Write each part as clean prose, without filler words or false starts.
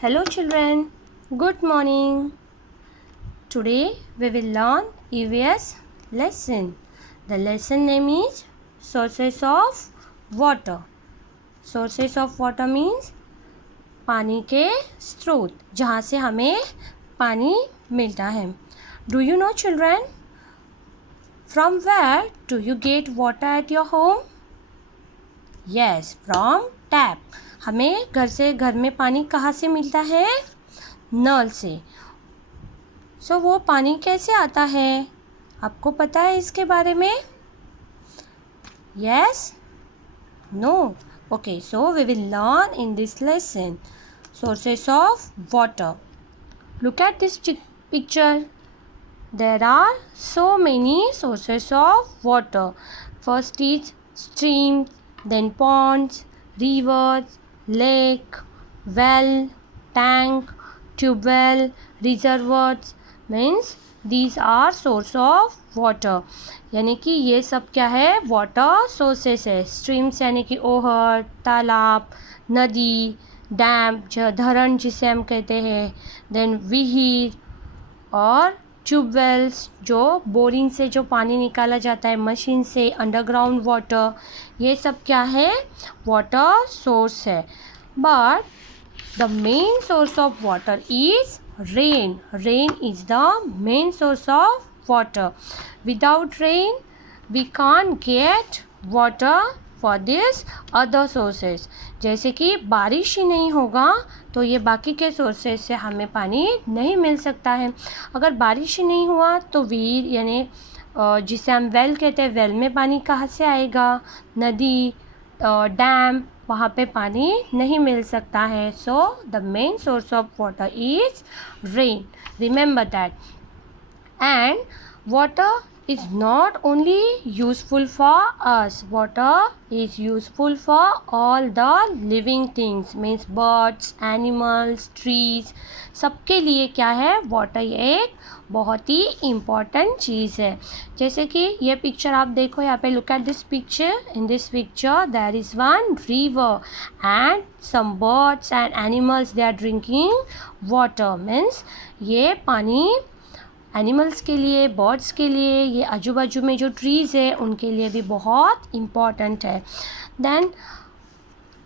Hello children, good morning. Today we will learn EVS lesson. The lesson name is Sources of Water. Sources of water means पानी के स्रोत जहाँ से हमें पानी मिलता है. Do you know children? From where do you get water at your home? Yes, from tap. हमें घर में पानी कहाँ से मिलता है? नल से. सो वो पानी कैसे आता है? आपको पता है इसके बारे में? Yes? No? Okay, so we will learn in this lesson sources of water. Look at this picture. There are so many sources of water. First is streams, then ponds, rivers, lake, well, tank, tube well, reservoirs. Means these are source of water. यानी कि ये सब क्या है? Water sources है. Streams यानी कि ओहर, तालाब, नदी, डैम, धरण जिसे हम कहते हैं, देन विहीर और ट्यूबवेल्स जो बोरिंग से जो पानी निकाला जाता है मशीन से, अंडरग्राउंड वाटर, ये सब क्या है? वाटर सोर्स है. But the main source of water is rain. Rain is the main source of water. Without rain, we can't get water for this other sources. जैसे कि बारिश ही नहीं होगा तो ये बाकी के सोर्सेज से हमें पानी नहीं मिल सकता है. अगर बारिश ही नहीं हुआ तो वीर यानी जिसे हम वेल कहते हैं, वेल में पानी कहाँ से आएगा? नदी, डैम, वहाँ पे पानी नहीं मिल सकता है. So the main source of water is rain. Remember that. And water is not only useful for us. Water is useful for all the living things. Means birds, animals, trees. सबके लिए क्या है? वाटर एक बहुत ही important चीज़ है. जैसे कि ये पिक्चर आप देखो यहाँ पे. Look at this picture. In this picture there is one river and some birds and animals they are drinking water. Means ये पानी एनिमल्स के लिए, बर्ड्स के लिए, ये आजू बाजू में जो ट्रीज़ है उनके लिए भी बहुत इम्पॉर्टेंट है. Then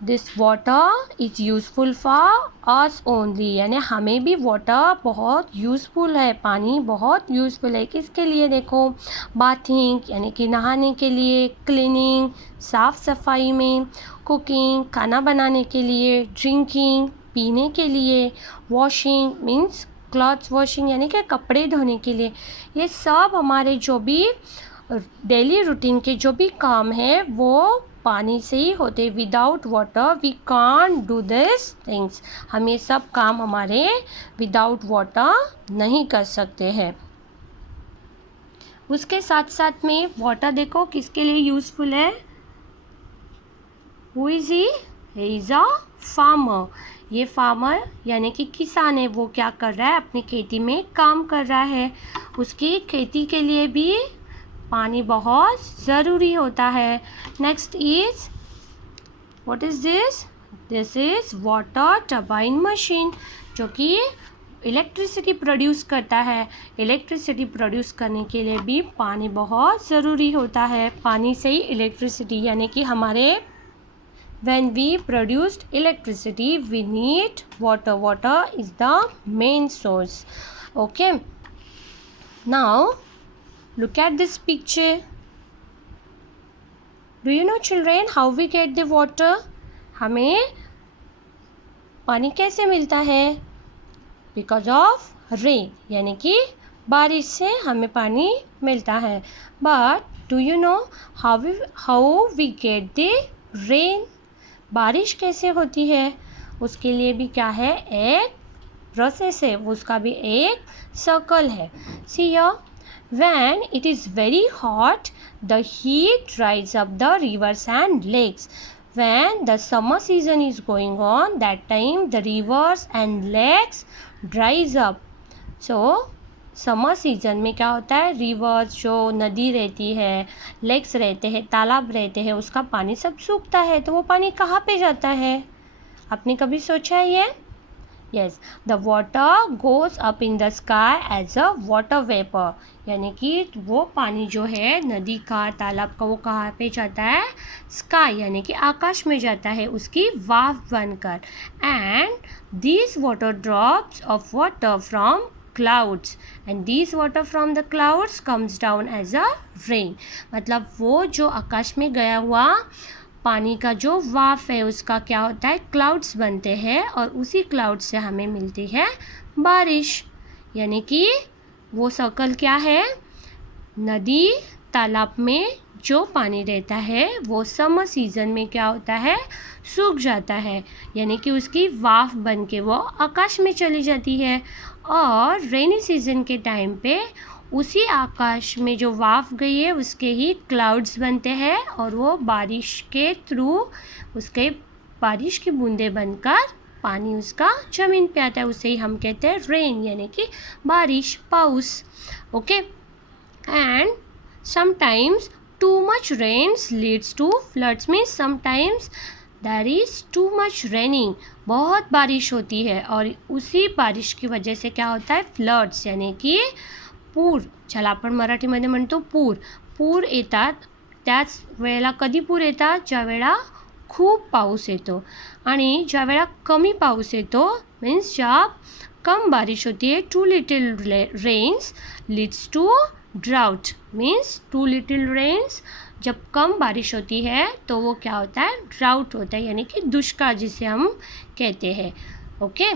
this water is useful for us only. यानी हमें भी वाटर बहुत यूज़फुल है. पानी बहुत यूज़फुल है. किसके लिए? देखो, बाथिंग यानी कि नहाने के लिए, क्लीनिंग साफ़ सफाई में, कुकिंग खाना बनाने के लिए, ड्रिंकिंग पीने के लिए, वॉशिंग मीन्स क्लॉथ्स वॉशिंग यानी कि कपड़े धोने के लिए. ये सब हमारे जो भी डेली रूटीन के जो भी काम है वो पानी से ही होते. Without water we can't do this things. हम ये सब काम हमारे विदाउट वाटर नहीं कर सकते हैं. उसके साथ साथ में वाटर देखो किसके लिए यूज़फुल है. Who is he? He is a farmer. ये फार्मर यानी कि किसान है. वो क्या कर रहा है? अपनी खेती में काम कर रहा है. उसकी खेती के लिए भी पानी बहुत ज़रूरी होता है. Next is what is this? This is water turbine machine जो कि इलेक्ट्रिसिटी प्रोड्यूस करता है. इलेक्ट्रिसिटी प्रोड्यूस करने के लिए भी पानी बहुत ज़रूरी होता है. पानी से ही इलेक्ट्रिसिटी यानी कि हमारे when we produced electricity we need water. Water is the main source. Okay, now look at this picture. Do you know children how we get the water? हमें पानी कैसे मिलता है? Because of rain यानी कि बारिश से हमें पानी मिलता है. But do you know how we get the rain? बारिश कैसे होती है? उसके लिए भी क्या है? एक प्रोसेस है. उसका भी एक सर्कल है. See here, when it is very hot the heat rise up the rivers and lakes. When the summer season is going on, that time the rivers and lakes dries up. So summer season में क्या होता है? Reverse जो नदी रहती है, lakes रहते हैं, तालाब रहते हैं, उसका पानी सब सूखता है. तो वो पानी कहाँ पे जाता है? आपने कभी सोचा है ये? Yes, the water goes up in the sky as a water vapour, यानी कि वो पानी जो है नदी का, तालाब का, वो कहाँ पे जाता है? स्काई यानी कि आकाश में जाता है उसकी वाफ बनकर. And these water drops of water from clouds and these water from the clouds comes down as a rain. मतलब वो जो आकाश में गया हुआ पानी का जो वाफ है उसका क्या होता है? क्लाउड्स बनते हैं और उसी क्लाउड से हमें मिलती है बारिश. यानी कि वो सर्कल क्या है? नदी तालाब में जो पानी रहता है वो समर सीज़न में क्या होता है? सूख जाता है, यानी कि उसकी वाफ बन के वो आकाश में चली जाती है. और रेनी सीज़न के टाइम पे उसी आकाश में जो वाफ गई है उसके ही क्लाउड्स बनते हैं और वो बारिश के थ्रू उसके बारिश की बूंदें बनकर पानी उसका ज़मीन पे आता है. उसे ही हम कहते हैं रेन, यानी कि बारिश, पाउस. Okay. And sometimes too much rains leads to floods. means sometimes there is too much raining. बहुत बारिश होती है और उसी बारिश की वजह से क्या होता है? फ्लड्स, यानी की पूर. ज्याला आपण मराठीमध्ये म्हणतो पूर. पूर येतात. त्याच वेळेला कधी पूर येतात? ज्या वेळेला खूप पाऊस येतो. आणि ज्या वेळेला कमी पाऊस येतो मीन्स ज्या कम बारिश होती है, too little rains leads to drought. Means too little rains, जब कम बारिश होती है तो वो क्या होता है? ड्राउट होता है, यानी कि दुष्काल जिसे हम कहते हैं. Okay.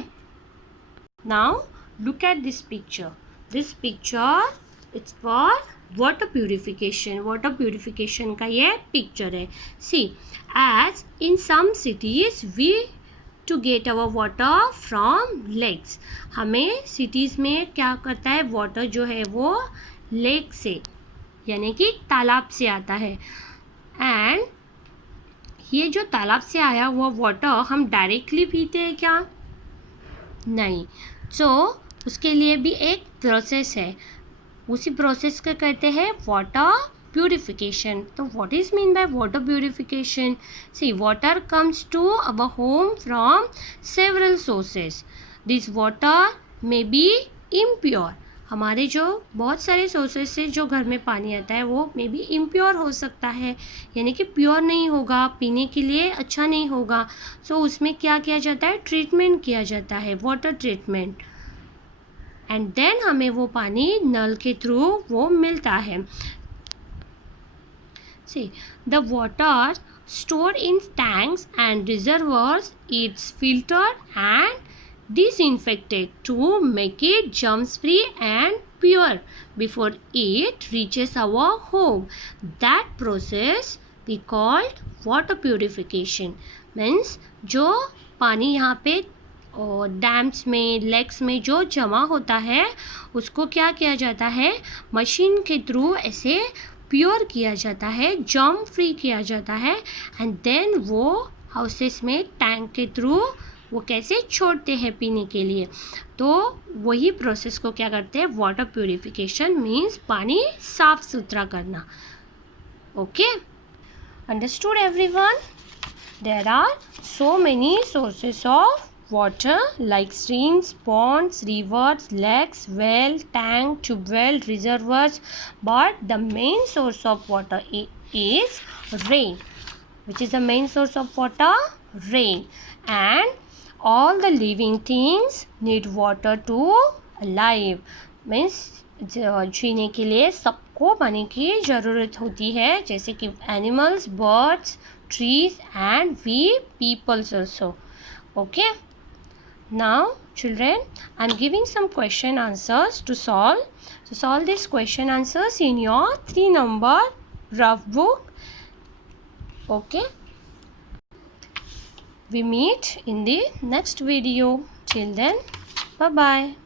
Now look at this picture. This picture it's for water purification. Water purification का ये पिक्चर है. See, as in some cities we to get our water from lakes. हमें सिटीज़ में क्या करता है? वाटर जो है वो लेक से यानी कि तालाब से आता है. एंड ये जो तालाब से आया हुआ वाटर हम डायरेक्टली पीते हैं क्या? नहीं. सो उसके लिए भी एक प्रोसेस है. उसी प्रोसेस को कहते हैं वाटर प्यूरिफिकेशन. तो what is mean by water purification? See, water comes to our home from several sources. This water may be impure. हमारे जो बहुत सारे सोर्सेस से जो घर में पानी आता है वो मे बी इम्प्योर हो सकता है, यानी कि प्योर नहीं होगा, पीने के लिए अच्छा नहीं होगा. सो उसमें क्या किया जाता है? ट्रीटमेंट किया जाता है, वाटर ट्रीटमेंट. एंड देन हमें वो पानी नल के थ्रू वो मिलता है. See, the water stored in tanks and reservoirs is filtered and disinfected to make it germs free and pure before it reaches our home. That process we called water purification. means जो पानी यहाँ पे dams में, lakes में जो जमा होता है उसको क्या किया जाता है? मशीन के थ्रू ऐसे प्योर किया जाता है, जर्म फ्री किया जाता है. एंड देन वो हाउसेस में टैंक के थ्रू वो कैसे छोड़ते हैं पीने के लिए. तो वही प्रोसेस को क्या करते हैं? Water purification. मीन्स पानी साफ सुथरा करना. Okay. Understood everyone? There are so many sources of water like streams, ponds, rivers, lakes, well, tank, tube well, reservoirs, but the main source of water is rain. Which is the main source of water? Rain. And all the living things need water to alive. means जीने के लिए सबको पानी की ज़रूरत होती है, जैसे कि animals, birds, trees and we peoples also. Okay. Now children, I am giving some question answers to solve. So solve this question answers in your 3 number rough book. Okay. We meet in the next video. Till then, bye bye.